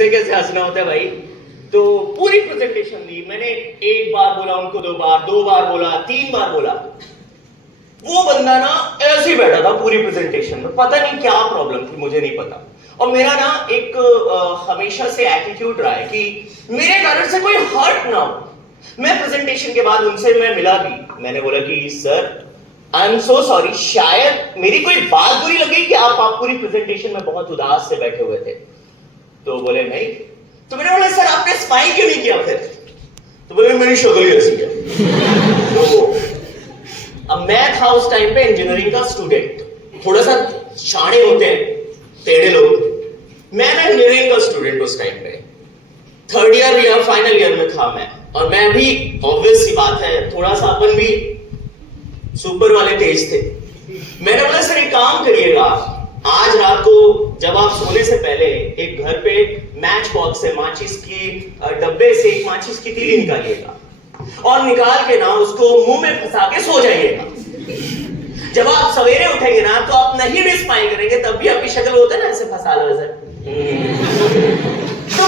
ऐसे कैसे हंसना होता है भाई। तो पूरी प्रेजेंटेशन दी मैंने, एक बार बोला उनको, दो बार बोला, 3 बार बोला। वो बंदा ना ऐसे ही बैठा था पूरी प्रेजेंटेशन में, पता नहीं क्या प्रॉब्लम थी, मुझे नहीं पता। और मेरा ना एक हमेशा से एटीट्यूड रहा है कि मेरे कारण से कोई हर्ट ना हो। मैं प्रेजेंटेशन के बाद उनसे मैं मिला भी, मैंने बोला कि sir I am so sorry, शायद मेरी कोई बात बुरी लगी कि आप पूरी प्रेजेंटेशन में बहुत उदास से बैठे हुए थे। तो बोले नहीं। तो मैंने बोला सर आपने स्माइल क्यों नहीं किया फिर? तो बोले मेरी शक्ल ही ऐसी है। तो अब मैं था उस टाइम पे इंजीनियरिंग का स्टूडेंट, थोड़ा सा शाणे होते हैं टेढ़े लोग। मैं ना इंजीनियरिंग का स्टूडेंट उस टाइम पे 3rd ईयर या फाइनल ईयर में था मैं, और मैं भी ऑब्वियस सी बात है थोड़ा सा अपन भी सुपर वाले तेज थे। मैंने बोला सर एक काम करिएगा, आज रात को जब आप सोने से पहले एक घर पे मैच बॉक्स से माचिस की डब्बे से एक माचिस की तीली निकालिएगा और निकाल के ना उसको मुंह में फंसा के सो जाइएगा। जब आप सवेरे उठेंगे ना तो आप नहीं भी स्माइल करेंगे तब भी आपकी शक्ल होता है ना ऐसे फंसा लो ऐसे। तो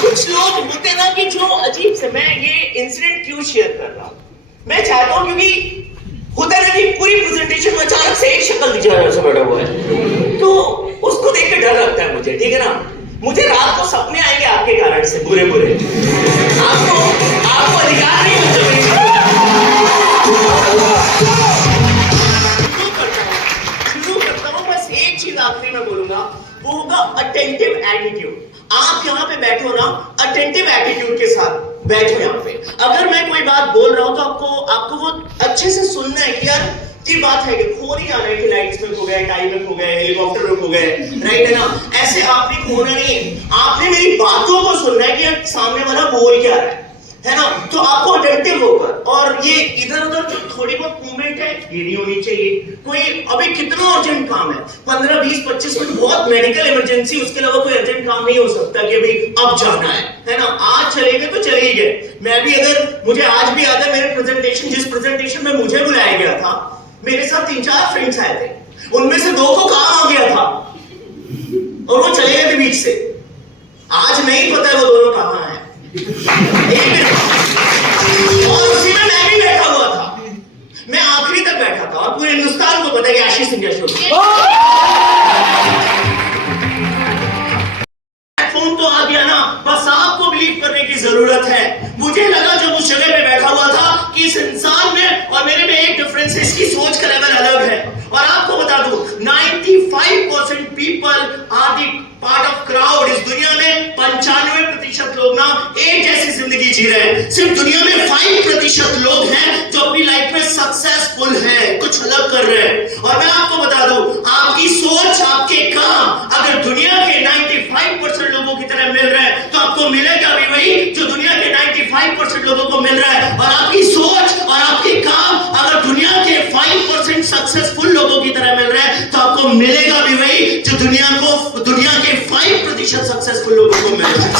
कुछ लोग होते ना कि जो अजीब से, मैं ये इंसिडेंट क्यों शेयर कर रहा हूं, मैं चाहता हूं क्योंकि होता है ना कि पूरी प्रेजेंटेशन में अचानक से एक शक्ल दिख जाए ऐसे बैठा हुआ है, तो उसको देख के डर लगता है मुझे, ठीक है ना। मुझे रात को सपने आएंगे आपके कारण से बुरे आपको अधिकार नहीं मिल शुरू करता हूं। बस एक चीज आखिरी में बोलूंगा, वो होगा अटेंटिव एटीट्यूड। आप यहाँ पे बैठो ना अटेंटिव एटीट्यूड के साथ बैठो यहाँ पे। अगर मैं कोई बात बोल रहा हूं तो आपको वो अच्छे से सुनना है कि यार ये बात है कि खो नहीं जाना है कि लाइट्स में खो गए, टाइम में खो गए, हेलीकॉप्टर में खो गए, राइट है ना। ऐसे आपने खोना नहीं है, आपने मेरी बातों को सुनना है कि सामने वाला बोल क्या रहा है ना। तो आपको अटेंटिव होकर, और ये इधर उधर जो थोड़ी बहुत मूवमेंट है ये नहीं होनी चाहिए। कोई अभी कितना अर्जेंट काम है, 15, 20, 25 मिनट बहुत मेडिकल इमरजेंसी, उसके अलावा कोई अर्जेंट काम नहीं हो सकता कि अभी अब जाना है ना। आज चले गए तो चले ही गए। मैं भी अगर मुझे आज भी याद है मेरे प्रेजेंटेशन, जिस प्रेजेंटेशन में मुझे बुलाया गया था, मेरे साथ 3-4 फ्रेंड्स आए थे, उनमें से 2 को काम आ गया था और वो चले गए थे बीच से। आज नहीं पता है वो दोनों कहां हैं। और उसी में मैं भी बैठा हुआ था, मैं आखिरी तक बैठा था, और पूरे हिंदुस्तान को पता है कि आशीष सिंधिया शो फोन तो आ गया ना, बस आपको बिलीव करने की जरूरत है। मुझे लगा जब उस जगह पे बैठा हुआ था कि इस इंसान में और मेरे में एक डिफरेंस है, इसकी सोच का लेवल अलग है। और आपको बता दूं 95% people are the part of crowd. इस दुनिया में 95% लोग ना एक जैसी जिंदगी जी रहे हैं। सिर्फ दुनिया में 5% लोग हैं जो अपनी लाइफ में सक्सेसफुल हैं, कुछ अलग कर रहे हैं। और मैं आपको बता दूं आपकी सोच, आपके काम अगर दुनिया के 95% लोगों की तरह मिल रहा है तो आपको मिलेगा भी वही जो दुनिया के 95% लोगों को मिल रहा है। और आपकी सोच और आपके काम अगर दुनिया के 5% सक्सेसफुल लोगों की तरह मिल रहा है तो आपको मिलेगा भी वही जो दुनिया के 5% सक्सेसफुल लोगों को मिल रहा है।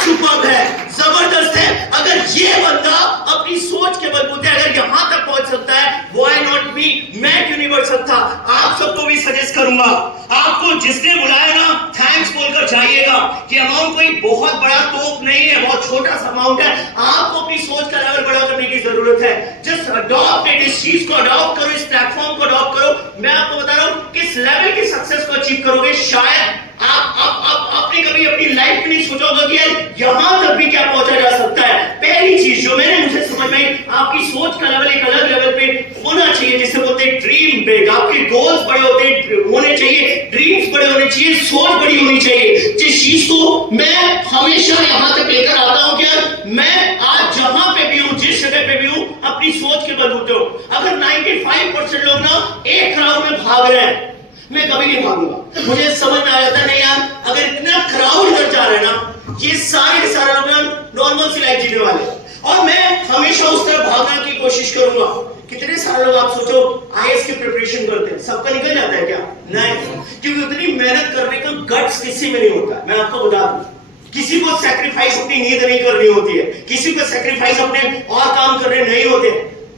सुपर्ब है, जबरदस्त है। अगर ये बंदा अपनी सोच के बलबूते अगर यहां तक पहुंच सकता है, व्हाई नॉट मी, मैं क्यों नहीं बढ़ सकता। आप सबको भी सजेस्ट करूंगा, आपको जिसने बुलाया ना थैंक्स बोलकर जाइएगा कि अमाउंट कोई बहुत बड़ा तोप नहीं है, बहुत छोटा सा अमाउंट है। आपको अपनी सोच का लेवल बड़ा करने की जरूरत है। जस्ट अडॉप्ट इट, इस चीज को अडॉप्ट करो, इस प्लेटफॉर्म को अडॉप्ट करो। मैं आपको बता रहा हूं किस लेवल की सक्सेस को अचीव करोगे, शायद आपने कभी अपनी लाइफ में नहीं सोचा होगा कि यहां तक भी क्या पहुंचा जा सकता है। पहली चीज जो मुझे समझ में आई, आपकी सोच का लेवल एक अलग लेवल पे होना चाहिए, जिसे बोलते हैं ड्रीम बिग। आपके गोल्स बड़े होने चाहिए, ड्रीम्स बड़े होने चाहिए, सोच बड़ी होनी चाहिए। जिस चीज को मैं हमेशा यहां तक लेकर आता हूं कि मैं आज जहां पे भी हूं, जिस जगह पे भी हूं, अपनी सोच के बलबूते हूं। अगर 95% लोग ना एक क्राउड में भाग रहे हैं, मैं कभी नहीं भागूंगा। मुझे समझ में आ जाता है नहीं यार, अगर इतना क्राउड इधर जा रहा है ना, ये सारे के सारे लोग नॉर्मल सी लाइफ जीने वाले, और मैं हमेशा उस तरफ भागने की कोशिश करूंगा कितने सारे लोग आप सोचो आईएएस की प्रिपरेशन करते हैं, सबका निकल जाता है क्या? नहीं, क्योंकि उतनी मेहनत करने का गट्स किसी में नहीं होता। मैं आपको बता दूं, किसी को सैक्रिफाइस अपनी नींद नहीं करनी होती है, किसी को सैक्रिफाइस अपने और काम करने नहीं होते,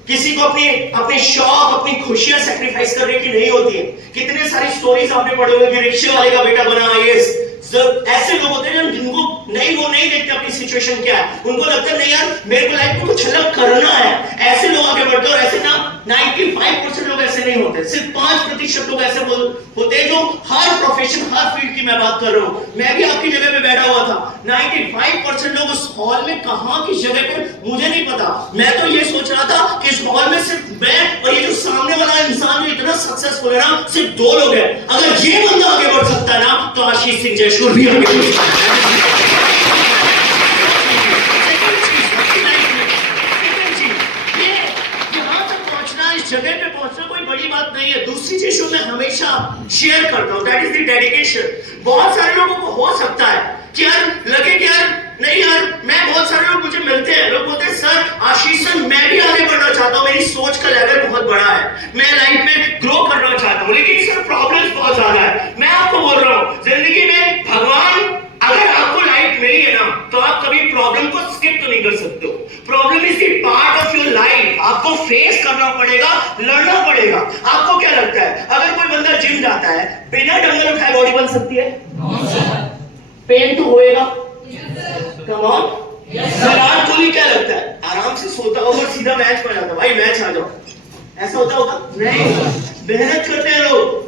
किसी को अपने शौक अपनी खुशियां सैक्रिफाइस करने की नहीं होती है। कितने सारी स्टोरीज आपने पढ़े होंगे कि रिक्शे वाले का बेटा बना आईएएस। ऐसे लोग होते हैं जिनको नहीं, वो नहीं देखते अपनी सिचुएशन क्या है, उनको लगता है नहीं यार मेरे को लाइफ में कुछ अलग करना है, ऐसे लोग आगे बढ़ते हैं। और ऐसे ना 95% लोग ऐसे नहीं होते, सिर्फ 5% लोग ऐसे होते हैं जो हर प्रोफेशन हर फील्ड की मैं बात कर रहा हूं। मैं भी आपकी जगह पे बैठा हुआ था, 95% लोग उस हॉल में कहां किस जगह पे मुझे नहीं पता। मैं तो ये सोच रहा था कि इस हॉल में सिर्फ मैं और ये जो सामने वाला इंसान जो इतना सक्सेसफुल है ना, सिर्फ 2 लोग हैं। अगर ये बंदा आगे बढ़ सकता है ना, तो आशीष सिंह जयसूर्या भी आगे बढ़ सकता है। जगह पे पहुंचना कोई बड़ी बात नहीं है। दूसरी चीज जो मैं हमेशा शेयर करता हूं, दैट इज द डेडिकेशन। बहुत सारे लोगों को हो सकता है कि यार लगे कि यार नहीं यार, मैं बहुत सारे लोग मुझे मिलते हैं, लोग बोलते हैं सर आशीष सर मैं भी आगे बढ़ना चाहता हूं, मेरी सोच का लेवल बहुत बड़ा है, मैं लाइफ में ग्रो करना चाहता हूं, लेकिन सर प्रॉब्लम्स बहुत ज्यादा है। मैं आपको बोल रहा हूं, जिंदगी में भगवान अगर आपको लाइफ मिली है ना, तो आप कभी प्रॉब्लम को स्किप तो नहीं कर सकते हो। Problem is the part of your life, आपको फेस करना पड़ेगा, लड़ना पड़ेगा। आपको क्या लगता है अगर कोई बंदा जिम जाता है, बिना डंबल उठाए बॉडी बन सकती है? पेन तो होएगा, कम ऑन। विराट कोहली क्या लगता है आराम से सोता होगा, सीधा मैच में जाता, भाई मैच आ जाओ, ऐसा होता होगा? नहीं, मेहनत करते हैं लोग,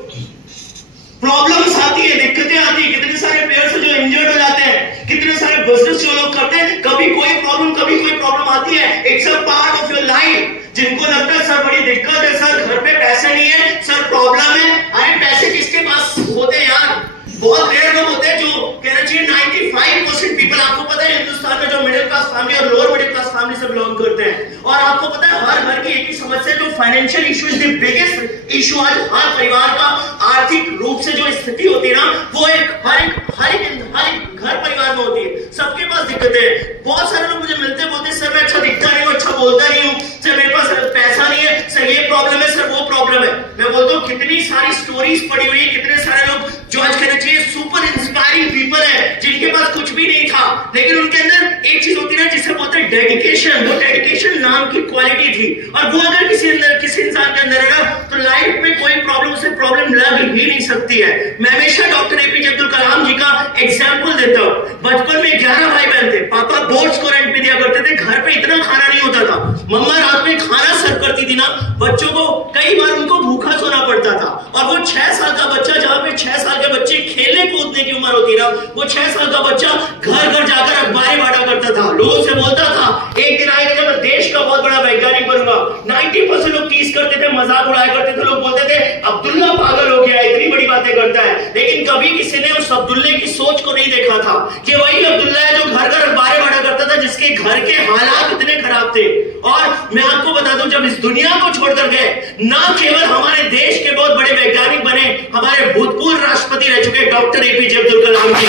प्रॉब्लम्स आती है, दिक्कतें आती है। कितने सारे प्लेयर्स जो इंजर्ड हो जाते हैं, कितने सारे बिजनेस जो लोग करते हैं, कभी कोई प्रॉब्लम आती है। It's a part of your life. जिनको लगता है सर बड़ी दिक्कत है, सर घर पे पैसे नहीं है, सर प्रॉब्लम है, अरे पैसे किसके पास होते हैं यार? बहुत रेयर लोग होते हैं जो कहना चाहिए 95% पीपल। आपको पता है हिंदुस्तान में जो मिडिल क्लास फैमिली और लोअर मिडिल क्लास फैमिली से बिलोंग करते हैं, और आपको पता है हर घर की एक ही समस्या, जो financial issue is the biggest issue आज हर परिवार का। आर्थिक रूप से जो स्थिति होती है ना, वो हर एक घर परिवार में होती है, सबके पास दिक्कतें हैं। बहुत सारे लोग मुझे मिलते हैं, बोलते हैं सर मैं अच्छा दिखता नहीं हूं, अच्छा बोलता नहीं हूं, सर मेरे पास पैसा नहीं है, सर ये प्रॉब्लम है, सर वो प्रॉब्लम है। मैं बोलता हूं कितनी सारी स्टोरीज पड़ी हुई है, कितने सारे लोग जो आज कहना चाहिए सुपर इंस्पायरिंग पीपल है, जिनके पास कुछ भी नहीं था, लेकिन उनके अंदर एक चीज होती है जिसे बोलते हैं डेडिकेशन। वो डेडिकेशन नाम की क्वालिटी थी, और वो अगर किसी इंसान के अंदर है ना, तो लाइफ में कोई प्रॉब्लम लग ही नहीं सकती है। मैं हमेशा डॉक्टर एपीजे अब्दुल कलाम जी का एग्जाम्पल देता हूं। बचपन में 11 भाई बहन थे, पापा बोर्ड्स को रेंट पे दिया करते थे, घर पे इतना खाना नहीं होता था, मम्मा रात में खाना सर्व करती थी ना, बच्चों को कई बार उनको भूखा सोना पड़ता था। और वो 6 साल का बच्चा, जहां पे 6 साल के बच्चे खेलने कूदने की उम्र होती ना, वो 6 साल का बच्चा घर घर जाकर अखबारें बांटा करता था, लोगों से बोलता था एक दिन आएगा जब मैं देश का बहुत बड़ा वैज्ञानिक बनूंगा। 90% लोग टीज करते थे, मजाक उड़ाया करते थे, लोग बोलते थे अब्दुल्ला पागल हो गया, इतनी बड़ी बातें करता है। लेकिन कभी किसी ने उस अब्दुल्ले की सोच को नहीं देखा था कि वही अब्दुल्ला है जो घर घर अखबारें बांटा करता था, जिसके घर के हालात इतने खराब थे। और मैं आपको बता दूं, जब इस दुनिया को छोड़कर गए, ना केवल हमारे देश के बहुत बड़े वैज्ञानिक बने, हमारे भूतपूर्व राष्ट्रपति रह चुके doctor APJ Abdul Kalam ji.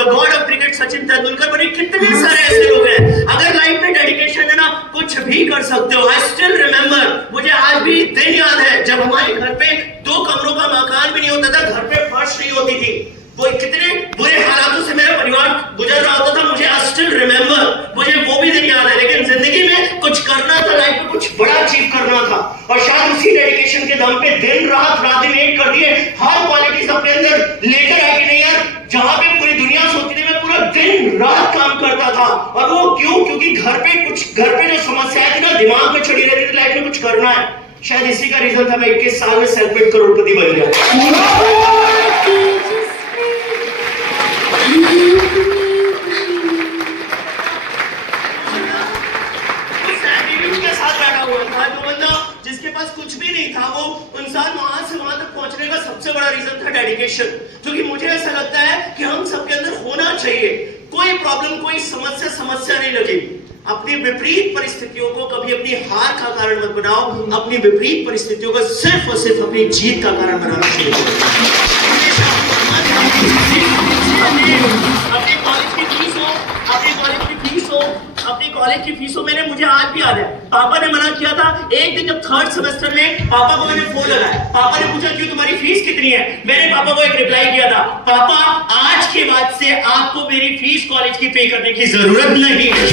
God of cricket Sachin Tendulkar बने। कितने सारे ऐसे लोग हैं, अगर लाइफ में डेडिकेशन है ना, कुछ भी कर सकते हो। आई स्टिल रिमेंबर, मुझे आज भी दिन याद है जब हमारे घर पे 2 कमरों का मकान भी नहीं होता था, घर पे फर्श नहीं होती थी, वो कितने बुरे हालातों से मेरा परिवार गुजर रहा होता था। मुझे आई स्टिल रिमेंबर, मुझे वो भी दिन याद है। लेकिन जिंदगी में कुछ करना था, लाइफ में कुछ बड़ा अचीव करना था, और शायद उसी डेडिकेशन के दम पे दिन रात एक कर दिए, हर क्वालिटीज अपने अंदर लेकर आए कि नहीं यार, जहां पे पूरी दुनिया सोचती थी, मैं पूरा दिन रात काम करता था। और वो क्यों? क्योंकि घर पे जो समस्याएं थी ना, दिमाग में चढ़ी रहती थी, लाइफ में कुछ करना है। शायद इसी का रीजन था मैं 21 साल में सेल्फ मेड करोड़पति बन गया। जिसके पास कुछ भी नहीं था, वो इंसान वहां से वहां तक पहुंचने का सबसे बड़ा रीजन था डेडिकेशन। क्योंकि मुझे ऐसा लगता है कि हम सबके अंदर होना चाहिए, कोई प्रॉब्लम कोई समस्या नहीं लगेगी। अपनी विपरीत परिस्थितियों को कभी अपनी हार का कारण मत बनाओ, अपनी विपरीत परिस्थितियों को सिर्फ और सिर्फ अपनी जीत का कारण बनाना शुरू करो। अपने कॉलेज की फीस हो, अपने कॉलेज की फीस हो, अपनी कॉलेज की फीस हो, मैंने मुझे आज भी याद है पापा ने मना किया था। एक दिन जब थर्ड सेमेस्टर में पापा को मैंने फोन लगाया, पापा ने पूछा क्यों तुम्हारी फीस कितनी है, मैंने पापा को एक रिप्लाई किया था, पापा आज के बाद से आपको मेरी फीस कॉलेज की पे करने की जरूरत नहीं है।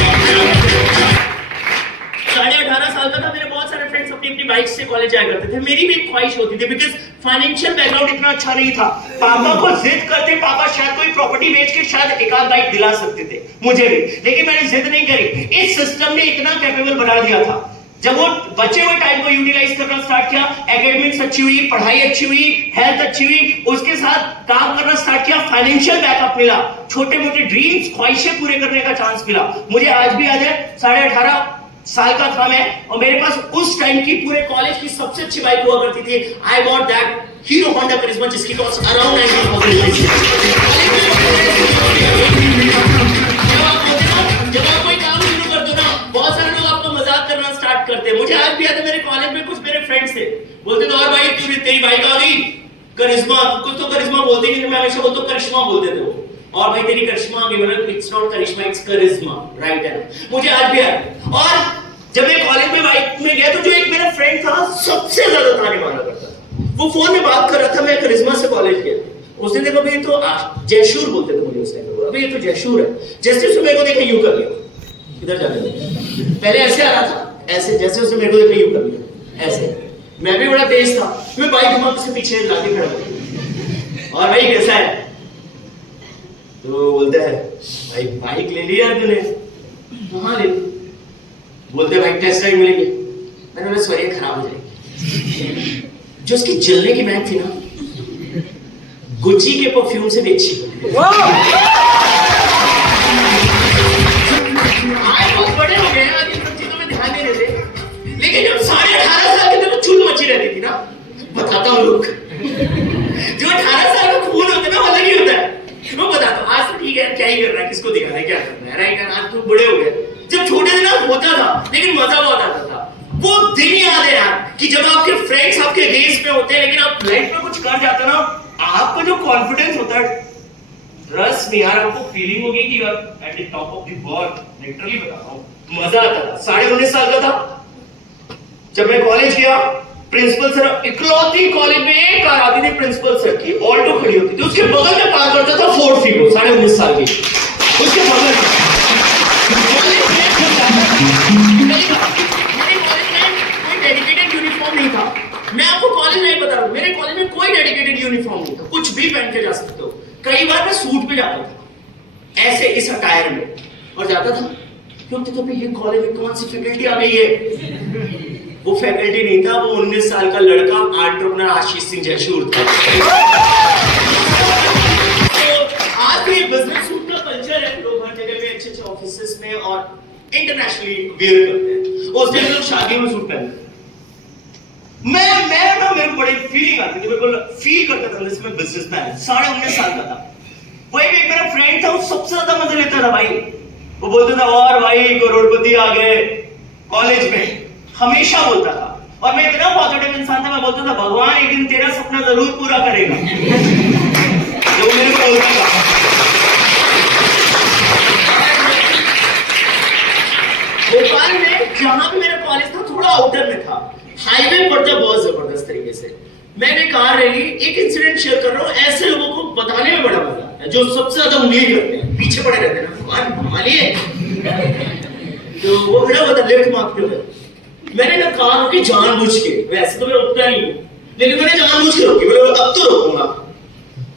18.5 साल का था, मेरे बहुत सारे फ्रेंड्स अपनी अपनी बाइक से कॉलेज जाया करते थे, मेरी भी एक ख्वाहिश होती थी बिकॉज फाइनेंशियल बैकग्राउंड इतना अच्छा नहीं था। पापा को जिद करते, पापा शायद कोई प्रॉपर्टी बेच के शायद एक आध बाइक दिला सकते थे मुझे भी, लेकिन मैंने जिद नहीं करी। इस सिस्टम ने इतना कैपेबल बना दिया था, जब वो बचे हुए टाइम को यूटिलाइज करना स्टार्ट किया, एकेडमिक्स अच्छी हुई, पढ़ाई अच्छी हुई, हेल्थ अच्छी हुई, उसके साथ काम करना स्टार्ट किया, फाइनेंशियल बैकअप मिला, छोटे मोटे ड्रीम्स ख्वाहिशें पूरे करने का चांस मिला। मुझे आज भी याद है 18.5 साल का था मैं, और मेरे पास उस टाइम की पूरे कॉलेज की सबसे अच्छी बाइक हुआ करती थी। I got that Hero Honda Karizma जिसकी कॉस्ट अराउंड 90,000। जब आप कोई काम शुरू कर दो ना, बहुत सारे लोग आपको मजाक करना स्टार्ट करते हैं। मुझे आज भी याद है मेरे कॉलेज में कुछ मेरे फ्रेंड्स थे, बोलते थे और भाई तेरी बाइक आ गई करिश्मा, कुछ तो करिश्मा बोलते नहीं, मैं हमेशा बोलता करिश्मा बोलते थे वो, और भाई तेरी करिश्मा आ गई, मतलब इट्स नॉट करिश्मा इट्स करिश्मा, राइट है। मुझे आज भी याद। और जब मैं कॉलेज में बाइक में गया तो जो एक मेरा फ्रेंड था सबसे ज्यादा ताने मारा करता था, वो फोन में बात कर रहा था, मैं करिश्मा से कॉलेज गया, उसने देखा भाई तो जयशूर बोलते थे मुझे, उसने कहा अभी ये तो जयशूर है। जैसे उसने मेरे को देखा यूं कर लिया, इधर जाने पहले ऐसे आ रहा था, ऐसे जैसे उसने मेरे को देखा यूं कर लिया ऐसे, मैं भी बड़ा तेज था, मैं बाइक घुमा से पीछे लाके खड़ा हो, और भाई कैसा है, तो बोलता है भाई बाइक ले ली यार तूने, हाँ ले ली। बोलते भाई टेस्ट ड्राइव मिलेगी, मैंने बोला सॉरी खराब हो जाएगी। जो उसकी जलने की बाइक थी ना, गुच्ची के परफ्यूम से भी अच्छी। आज बहुत बड़े हो गए हैं, आज इन सब चीजों में ध्यान नहीं देते, लेकिन जब 18.5 साल के थे तो चुल मची रहती थी ना, बताता हूँ लोग जो 18 साल का खून होता है ना अलग ही होता है, वो बताता हूँ। आज तो ठीक है क्या ही कर रहा है, किसको दिखा रहा है, क्या करना है, राइट। आज तो बड़े हो गए, जब छोटे थे ना होता था, लेकिन मजा बहुत आता था। वो दिन याद है यार कि जब आपके फ्रेंड्स आपके रेस में होते हैं, लेकिन आप लाइफ में कुछ कर जाते ना, आपका जो कॉन्फिडेंस होता है, ट्रस्ट में यार आपको फीलिंग होगी कि यार at the top of the world, literally बता रहा हूं, मजा आता था। 19.5 साल का था जब मैं कॉलेज गया, प्रिंसिपल सर, इकलौती कॉलेज में एक कार आती थी प्रिंसिपल सर की, ऑल्टो खड़ी होती थी, उसके बगल में पार्क करता था फोर्ड फीगो, 19.5 साल की, उसके बगल में डेडिकेटेड यूनिफॉर्म नहीं था। मैं आपको कॉलेज नहीं बता रहा हूं, मेरे कॉलेज में कोई डेडिकेटेड यूनिफॉर्म नहीं था, कुछ भी पहन के जा सकते हो। कई बार मैं सूट पे जाता था ऐसे इस अटायर में, और जाता था क्योंकि तो ये कॉलेज में कौन सी फैकल्टी आ गई है, वो फैकल्टी नहीं था, वो 19 साल का लड़का एंटरप्रेन्योर आशीष सिंह जयशूर था। तो आज भी बिजनेस सूट का कल्चर है, लोग हर जगह पे अच्छे ऑफिसेस में और इंटरनेशनली वेयर करते हैं, उस दिन लोग शादी में सूट पहनते हैं। मैं ना मेरे को बड़ी फीलिंग आती थी, बिल्कुल फील करता था जैसे मैं बिजनेसमैन है। 19.5 साल का था, वही एक मेरा फ्रेंड था, वो सबसे ज्यादा मजे लेता था भाई, वो बोलता था और भाई करोड़पति आ गए कॉलेज में, हमेशा बोलता था। और मैं इतना पॉजिटिव इंसान था, मैं बोलता था भगवान एक दिन तेरा सपना जरूर पूरा करेगा, जो मेरे को बोलता था। भोपाल में जहां भी मेरा कॉलेज था थोड़ा आउटर में था, हाईवे पर था बहुत जबरदस्त तरीके से। मैंने कार रैली एक इंसिडेंट शेयर कर रहा हूँ, ऐसे लोगों को बताने में बड़ा मजा आता है जो सबसे ज्यादा उम्मीद करते हैं, पीछे पड़े रहते हैं ना, मानिए तो वो खड़ा हुआ था लिफ्ट मांगते हुए, मैंने ना कार रोकी जानबूझ के, वैसे तो मैं रुकता नहीं हूँ, लेकिन मैंने जानबूझ के रोकी, बोले अब तो रोकूंगा।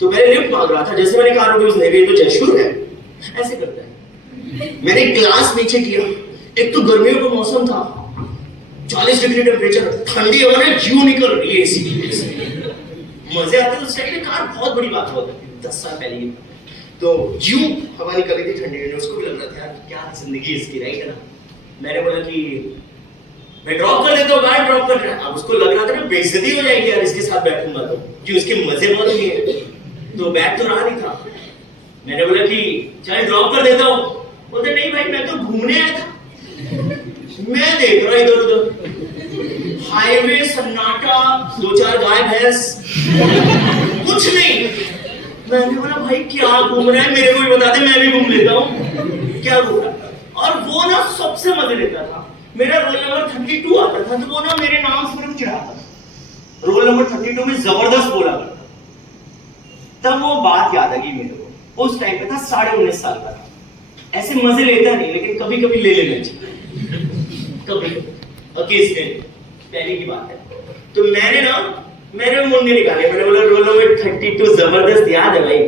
तो मैंने लिफ्ट मांग रहा था, जैसे मैंने कार रोकी उसने कहा तो जयशूर है, ऐसे करता है। मैंने ग्लास नीचे किया, एक तो गर्मियों का मौसम था, 40 डिग्री टेम्परेचर, ठंडी हवा में जू निकल रही है एसी मजे आते थे। उस टाइम में कार बहुत बड़ी बात हुआ करती थी 10 साल पहले की, तो जू हवा निकल रही थी ठंडी में, उसको भी लग रहा था यार क्या जिंदगी इसकी, राइट है ना। मैंने बोला कि मैं ड्रॉप कर देता हूँ, गाड़ी ड्रॉप कर रहा है। अब उसको लग रहा था ना बेइज्जती हो जाएगी यार इसके साथ बैठूंगा तो, कि उसके मजे बहुत नहीं है, तो बैठ तो रहा नहीं था। मैंने बोला कि चल ड्रॉप कर देता हूँ, बोलते नहीं भाई मैं तो घूमने आया था। मैं देख रहा इधर उधर, हाईवे सन्नाटा, 2-4 गाय भैंस, कुछ नहीं। मैंने बोला भाई क्या घूम रहा है, मेरे को भी बता दे, मैं भी घूम लेता हूँ क्या घूम रहा था। और वो ना सबसे मजे लेता था। मेरा रोल नंबर 32 आता था तो वो ना मेरे नाम से मेरे को चिढ़ाता था। रोल नंबर 32 में जबरदस्त बोला करता। तब वो बात याद आ गई मेरे को, उस टाइम पे था 19.5 साल का था। ऐसे मजे लेता नहीं, लेकिन कभी कभी ले लेना चाहिए, कभी ओकेजनली, पहले की बात है। तो मैंने ना मेरे मुंडे निकाले, मैंने बोला रोल नंबर 32 जबरदस्त याद है भाई।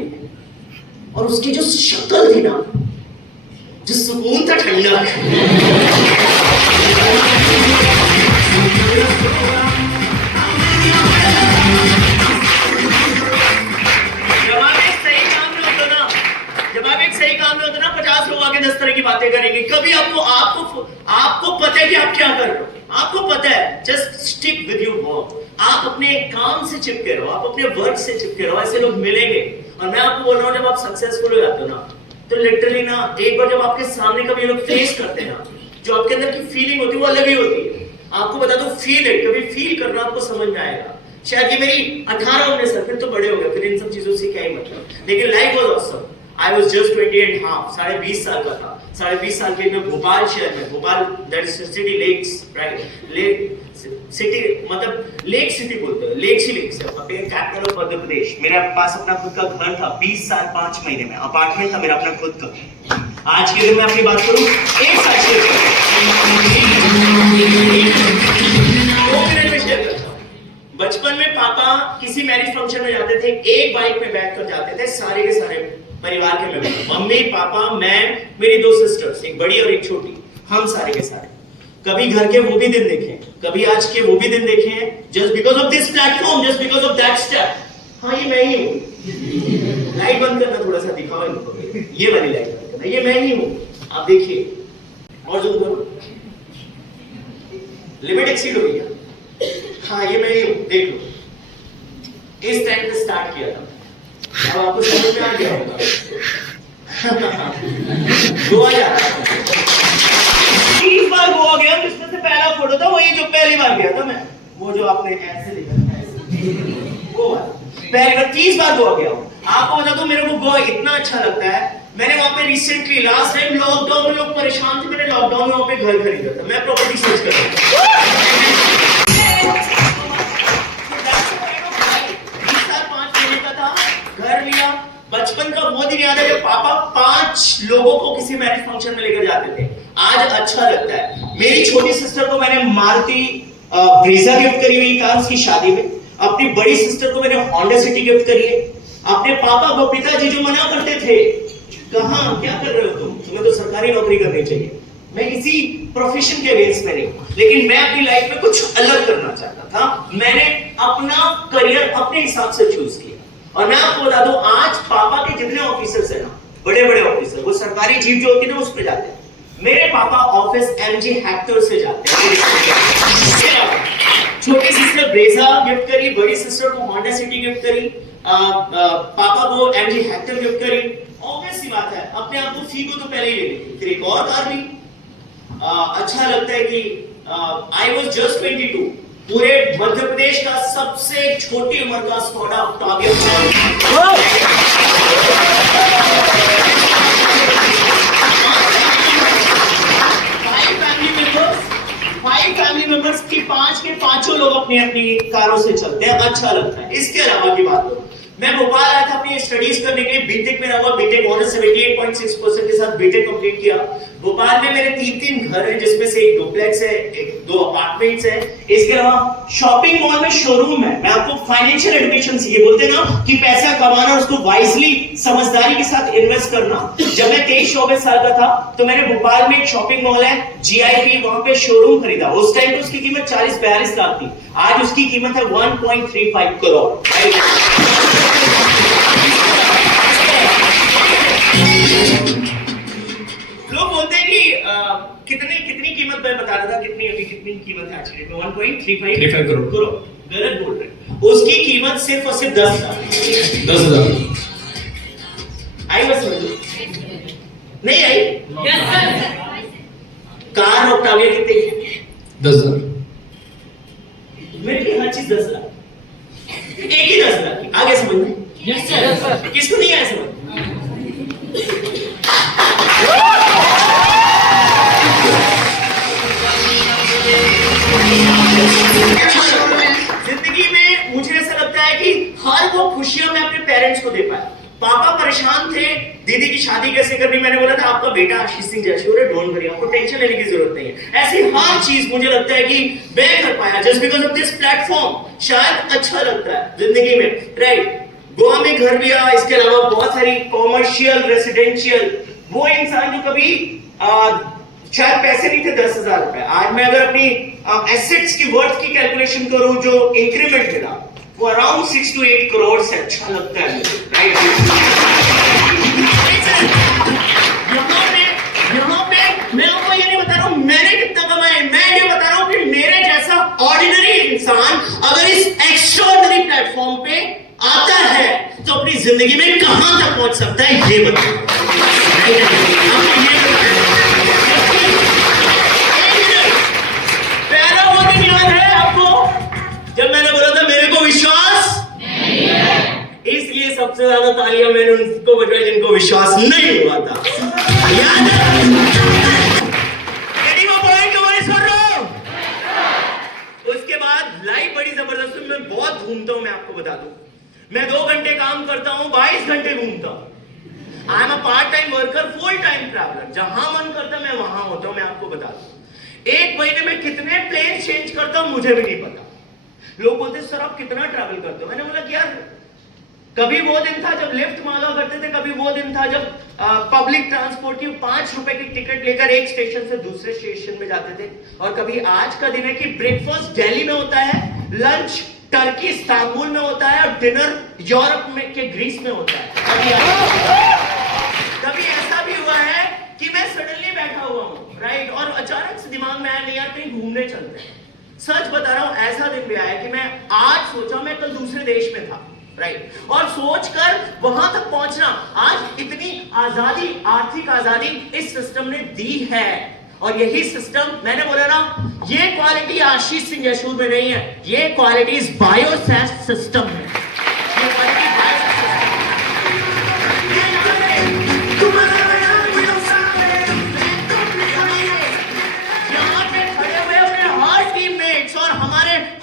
और उसकी जो शक्ल थी ना, जो सुकून था, ठंडा। सही काम में होता ना 50 लोग आके 10 तरह की बातें करेंगे। कभी आपको पता है कि आप क्या कर रहे हो, आपको पता है। Just stick with your work. आप अपने काम से चिपके रहो, आप अपने वर्क से चिपके रहो, ऐसे लोग मिलेंगे। और मैं आपको बोल रहा हूँ, जब आप सक्सेसफुल हो जाते हो ना, तो लिटरली ना एक बार जब आपके सामने कभी लोग फेस करते हैं ना, जो आपके अंदर की फीलिंग होती है वो अलग ही होती है। आपको बता दो, फील है, कभी फील करना आपको समझ में आएगा। शायद ये मेरी 18-19 साल, फिर तो बड़े हो गए, फिर इन सब चीजों से क्या ही मतलब। लेकिन life was awesome. I was just 20 and half, 20.5 साल का था। 20.5 साल के मैं भोपाल शहर में, Bhopal that is city lakes, right, lake city, मतलब लेक सिटी बोलते हैं, लेक्स ही लेक्स है, अपने कैपिटल ऑफ मध्य प्रदेश। मेरे पास अपना खुद का घर था, 20 साल 5 महीने में अपार्टमेंट था मेरा अपना खुद का। आज के दिन मैं अपनी बात करूं, 1 साल शेयर करता हूं। बचपन में पापा किसी मैरिज फंक्शन में जाते थे, एक बाइक में बैठकर जाते थे, सारे के सारे परिवार के मेंबर, मम्मी पापा मैं, मेरी 2 सिस्टर्स, एक बड़ी और एक छोटी, हम सारे के सारे। कभी घर के वो भी दिन देखे, कभी आज के वो भी दिन देखे हैं, just because of this platform, just because of that step. हाँ, ये मैं ही हूँ। लाइट बंद करना, थोड़ा सा दिखाओ इनको, ये वाली लाइट बंद करना, ये मैं ही हूँ। आप देखिए, और जूम करो, लिमिट एक्सीड हो गई है। हाँ, ये मैं ही हूँ, देख लो। इस टाइम पे स्टार्ट किया था, अब आपको समझ में आ गया होगा। गोवा जा रहा था, 30 बार गोवा गया, जिसमें से पहला फोटो था वही जो पहली बार गया था मैं, वो जो आपने ऐसे लिखा था, गोवा पहली बार। 30 बार गोवा गया हूँ। आपको बता दूं, मेरे को गोवा इतना अच्छा लगता है। मैंने वहां पे रिसेंटली, लास्ट टाइम लॉकडाउन में लोग परेशान थे, मैंने लॉकडाउन में वहां पे घर खरीदा था। मैं प्रॉपर्टी सर्च कर रहा था, घर लिया। बचपन का वो दिन याद है जब पापा 5 लोगों को किसी मैरिज फंक्शन में लेकर जाते थे। आज अच्छा लगता है। मेरी छोटी सिस्टर को मैंने मारुति ब्रेजा गिफ्ट करी हुई था उसकी शादी में। अपनी बड़ी सिस्टर को मैंने होंडा सिटी गिफ्ट करी है। अपने पापा को पिताजी जो मना करते थे, कहां क्या कर रहे हो तुम, तुम्हें तो सरकारी नौकरी करनी चाहिए। मैं किसी प्रोफेशन के अगेंस्ट में नहीं, लेकिन मैं अपनी लाइफ में कुछ अलग करना चाहता था। मैंने अपना करियर अपने हिसाब से चूज किया। और मैं आपको बता दूं, आज पापा के जितने ऑफिसर्स हैं ना, बड़े बड़े ऑफिसर, वो सरकारी जीप जो होती है ना उस पे जाते हैं। मेरे पापा ऑफिस एमजी हेक्टर से जाते हैं। छोटी सिस्टर ब्रेजा गिफ्ट करी, बड़ी सिस्टर को होंडा सिटी गिफ्ट करी, पापा को एमजी हेक्टर गिफ्ट करी। ऑब्वियस सी बात है, अपने आप को फी को तो पहले ही ले ली, फिर एक और कार ली। अच्छा लगता है कि आई वाज जस्ट 22, पूरे मध्य प्रदेश का सबसे छोटी उम्र का स्कोडा ऑक्टाविया। 5 फैमिली मेंबर्स की 5 के 5 लोग अपनी अपनी कारों से चलते हैं, अच्छा लगता है। इसके अलावा की बात करूं, मैं भोपाल आया था अपनी स्टडीज करने के लिए, बीटेक में रहा, बीटेक ऑनर्स 78.6% के साथ बीटेक कंप्लीट किया। भोपाल में मेरे 3 घर हैं, जिसमें से एक डुप्लेक्स है, 2 अपार्टमेंट्स हैं। इसके अलावा शॉपिंग मॉल में शोरूम है। मैं आपको फाइनेंशियल एजुकेशन सीखे, बोलते ना कि पैसा कमाना और उसको वाइजली समझदारी के साथ इन्वेस्ट करना। जब मैं 23-24 साल का था तो मैंने भोपाल में एक शॉपिंग मॉल है जीआईपी, वहां पे शोरूम खरीदा। उस टाइम पे उसकी कीमत 40-42 लाख थी, आज उसकी कीमत है 1.35 करोड़। लोग बोलते हैं कि कितनी कीमत मैं बता रहा था, कितनी कीमत है एक्चुअली में 1.35 करोड़। गलत बोल रहे हैं, उसकी कीमत सिर्फ और सिर्फ 10,000। आई बस नहीं आई? कार ऑक्टाविया कितनी की? 10,000। मेरे लिए हर चीज 10 लाख, एक ही 10 लाख की। आगे समझ में Yes, sir. किसको नहीं आया समझ? जिंदगी में मुझे ऐसा लगता है कि हर वो खुशियां मैं अपने पेरेंट्स को दे पाया। पापा परेशान थे दीदी की शादी कैसे करनी, मैंने बोला था आपका बेटा आशीष सिंह जयसूर है, डोंट वरी, आपको टेंशन लेने की जरूरत नहीं है। ऐसी हर चीज मुझे लगता है कि मैं कर पाया just because of this platform. शायद अच्छा लगता है जिंदगी में, राइट। गोवा में घर लिया, इसके अलावा बहुत सारी कॉमर्शियल रेसिडेंशियल। वो इंसान जो कभी शायद पैसे नहीं थे 10,000 रुपए, आज मैं अगर अपनी एसेट्स की वर्थ की कैलकुलेशन करूं, जो इंक्रीमेंट मिला वो अराउंड 6 to 8 करोड़ से अच्छा लगता है मुझे, राइट। यहाँ पे मैं आपको ये नहीं बता रहा हूं मैंने कितना कमाया, मैं ये बता रहा हूं कि मेरे जैसा ऑर्डिनरी इंसान अगर इस एक्स्ट्राऑर्डिनरी प्लेटफॉर्म पे आता है तो अपनी जिंदगी में कहां तक पहुंच सकता है, ये बताओ। पहला वो दिन याद है आपको जब मैंने बोला था मेरे को विश्वास नहीं है, इसलिए सबसे ज्यादा तालियां मैंने उनको बजवाई जिनको विश्वास नहीं हुआ था। याद है? वो पॉइंट हमारे सुन रहा हूं। उसके बाद लाइफ बड़ी जबरदस्त, मैं बहुत घूमता हूं, मैं आपको बता दूं। मैं 2 घंटे काम करता हूं, 22 घंटे घूमता हूं। I am a part time worker, full time traveller, जहां मन करता मैं वहां होता हूं। मैं आपको बता दूं 1 महीने में कितने प्लेन चेंज करता हूं मुझे भी नहीं पता। लोग बोलते सर आप कितना ट्रैवल करते हो, मैंने बोला कि यार कभी वो दिन था जब लिफ्ट मांगा करते थे, कभी वो दिन था जब पब्लिक ट्रांसपोर्ट की 5 रुपए की टिकट लेकर एक स्टेशन से दूसरे स्टेशन में जाते थे, और कभी आज का दिन है कि ब्रेकफास्ट दिल्ली में होता है, लंच टर्की इस्तांबुल में होता है, और डिनर यूरोप में के ग्रीस में होता है। कभी ऐसा भी हुआ है कि मैं सडनली बैठा हुआ हूं, राइट, और अचानक से दिमाग में आया नहीं यार कहीं घूमने चलते हैं। सच बता रहा हूं ऐसा दिन भी आया कि मैं आज सोचा मैं कल दूसरे देश में था, राइट, और सोचकर वहां तक पहुंचना। आज इतनी आजादी, आर्थिक आजादी इस सिस्टम ने दी है, और यही सिस्टम मैंने बोला ना, ये क्वालिटी आशीष सिंह जयसूर में नहीं है, ये क्वालिटी इस बायोसैस सिस्टम में। ये क्वालिटी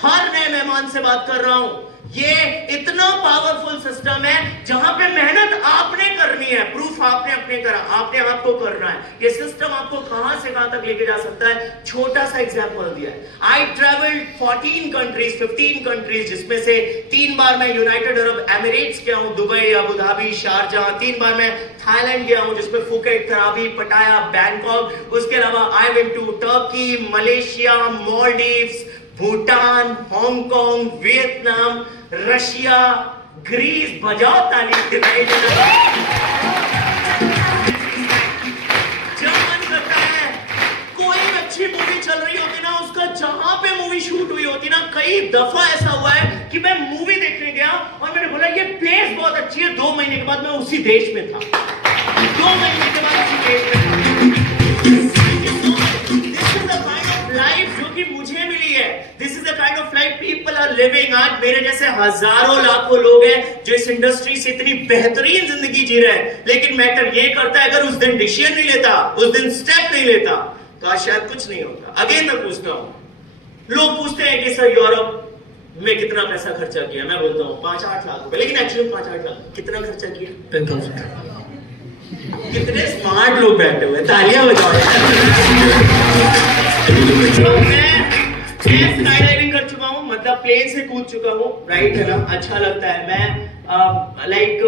हर नए मेहमान से बात कर रहा हूं। ये इतना पावरफुल सिस्टम है जहां पे मेहनत आपने करनी है, प्रूफ आपने अपने करा, आपने आपको करना है। ये सिस्टम आपको कहां से कहां तक लेके जा सकता है, छोटा सा एग्जांपल दिया है। आई ट्रैवल्ड 14 कंट्रीज, 15 कंट्रीज, जिसमें से 3 बार मैं यूनाइटेड अरब एमिरेट्स गया हूं, दुबई, अबू धाबी, शारजाह। 3 बार मैं थाईलैंड गया हूं, जिसमें फुकेट, कराबी, पटाया, बैंकॉक। उसके अलावा I went to Turkey, Malaysia, Maldives, Bhutan, Hong Kong, Vietnam, Russia, Greece. बजाओ ताली। जब मन करता है, कोई अच्छी मूवी चल रही होती ना, उसका जहां पे मूवी शूट हुई होती ना, कई दफा ऐसा हुआ है कि मैं मूवी देखने गया और मैंने बोला ये प्लेस बहुत अच्छी है, 2 महीने के बाद मैं उसी देश में था। 2 महीने के बाद उसी देश में था। लाइफ जो कि मुझे मिली है, this is the kind of life people are living. आज मेरे जैसे हजारों लाखों लोग हैं जो इस इंडस्ट्री से इतनी बेहतरीन जिंदगी जी रहे हैं, लेकिन मैटर ये करता है अगर उस दिन डिसीजन नहीं लेता, उस दिन स्टेप नहीं लेता, तो आज शायद कुछ नहीं होता। अगेन मैं पूछता हूं, लोग पूछते हैं कि सर यूरोप में कितना पैसा खर्चा किया, मैं बोलता हूं 5-8 लाख रुपए, लेकिन एक्चुअली 5-8 लाख कितना खर्चा किया? 10,000। कितने स्मार्ट लोग बैठे हुए, तालियां बजाओ यार। मैं स्काई डाइविंग कर चुका हूँ, मतलब प्लेन से कूद चुका हूँ, राइट है ना, अच्छा लगता है। मैं लाइक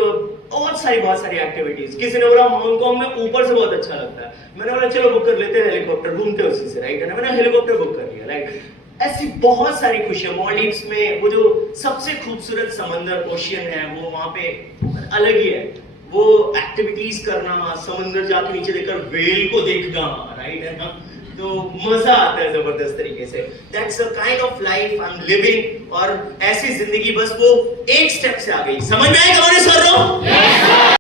बहुत सारी एक्टिविटीज। किसी ने बोला हांगकांग में ऊपर से बहुत अच्छा लगता है, मैंने बोला चलो बुक कर लेते हैं हेलीकॉप्टर, घूमते उसी से, राइट है ना, मैंने हेलीकॉप्टर बुक कर लिया, राइट। ऐसी बहुत सारी खुशियां। मॉलडीव्स में वो जो सबसे खूबसूरत समंदर ओशियन है, वो वहां पे अलग ही है। वो एक्टिविटीज करना, समंदर जाके नीचे देखकर वेल को देखना, राइट है ना, तो मजा आता है जबरदस्त तरीके से। That's the kind of life I am living. और ऐसी जिंदगी बस वो एक स्टेप से आ गई। समझ में आएगा मैंने सर रो?